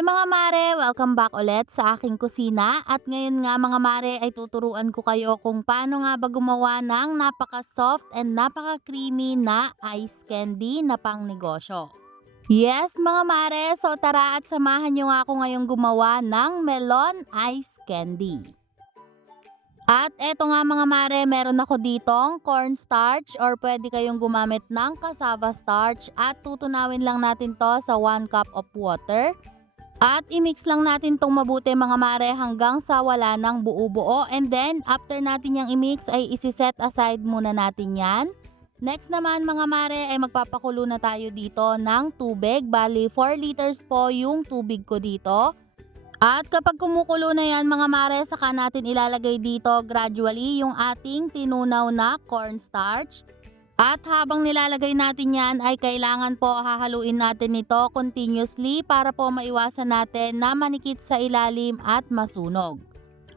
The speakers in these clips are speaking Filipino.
Hi mga mare! Welcome back ulit sa aking kusina at ngayon nga mga mare ay tuturuan ko kayo kung paano nga ba gumawa ng napaka-soft and napaka-creamy na ice candy na pang negosyo. Yes mga mare, so tara at samahan nyo nga ako ngayong gumawa ng melon ice candy. At eto nga mga mare, meron ako ditong cornstarch or pwede kayong gumamit ng cassava starch at tutunawin lang natin to sa 1 cup of water. At i-mix lang natin tong mabuti mga mare hanggang sa wala ng buo-buo, and then after natin yang i-mix ay isi-set aside muna natin yan. Next naman mga mare ay magpapakulo na tayo dito ng tubig, bali 4 liters po yung tubig ko dito. At kapag kumukulo na yan mga mare, saka natin ilalagay dito gradually yung ating tinunaw na cornstarch. At habang nilalagay natin yan ay kailangan po hahaluin natin ito continuously para po maiwasan natin na manikit sa ilalim at masunog.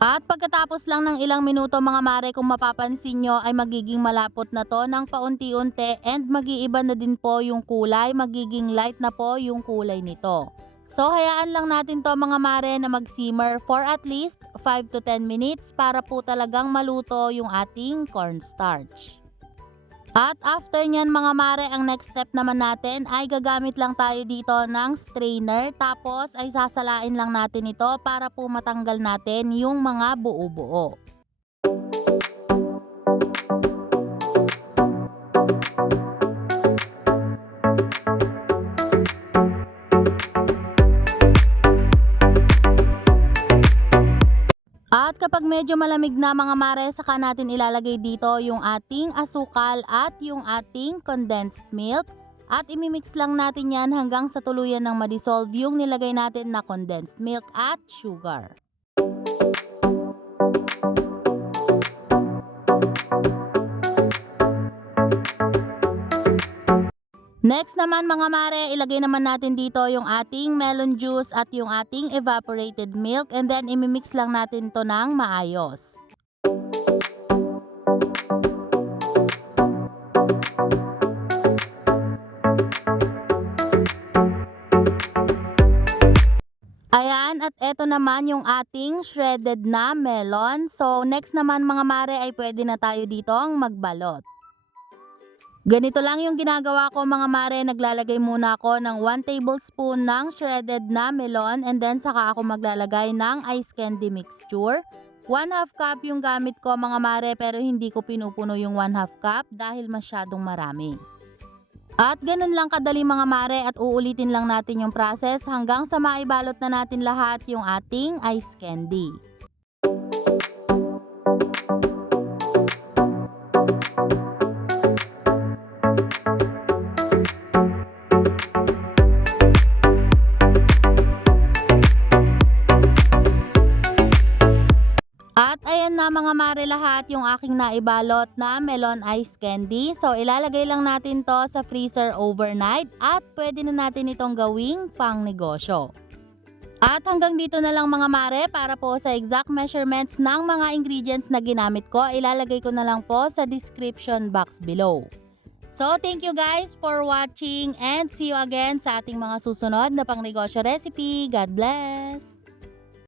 At pagkatapos lang ng ilang minuto mga mare, kung mapapansin nyo ay magiging malapot na to ng paunti-unti and mag-iiba na din po yung kulay, magiging light na po yung kulay nito. So hayaan lang natin to mga mare na mag-simmer for at least 5 to 10 minutes para po talagang maluto yung ating cornstarch. At after nyan mga mare, ang next step naman natin ay gagamit lang tayo dito ng strainer, tapos ay sasalain lang natin ito para po matanggal natin yung mga buo-buo. At kapag medyo malamig na mga mare, saka natin ilalagay dito yung ating asukal at yung ating condensed milk. At imimix lang natin yan hanggang sa tuluyan ng ma-dissolve yung nilagay natin na condensed milk at sugar. Next naman mga mare, ilagay naman natin dito yung ating melon juice at yung ating evaporated milk, and then imimix lang natin to ng maayos. Ayan, at eto naman yung ating shredded na melon. So next naman mga mare ay pwede na tayo ditong magbalot. Ganito lang yung ginagawa ko mga mare, naglalagay muna ako ng 1 tablespoon ng shredded na melon, and then saka ako maglalagay ng ice candy mixture. 1/2 cup yung gamit ko mga mare, pero hindi ko pinupuno yung 1/2 cup dahil masyadong marami. At ganun lang kadali mga mare, at uulitin lang natin yung process hanggang sa maibalot na natin lahat yung ating ice candy. At ayan na mga mare lahat yung aking naibalot na melon ice candy. So ilalagay lang natin to sa freezer overnight at pwede na natin itong gawing pang negosyo. At hanggang dito na lang mga mare, para po sa exact measurements ng mga ingredients na ginamit ko, ilalagay ko na lang po sa description box below. So thank you guys for watching and see you again sa ating mga susunod na pang negosyo recipe. God bless!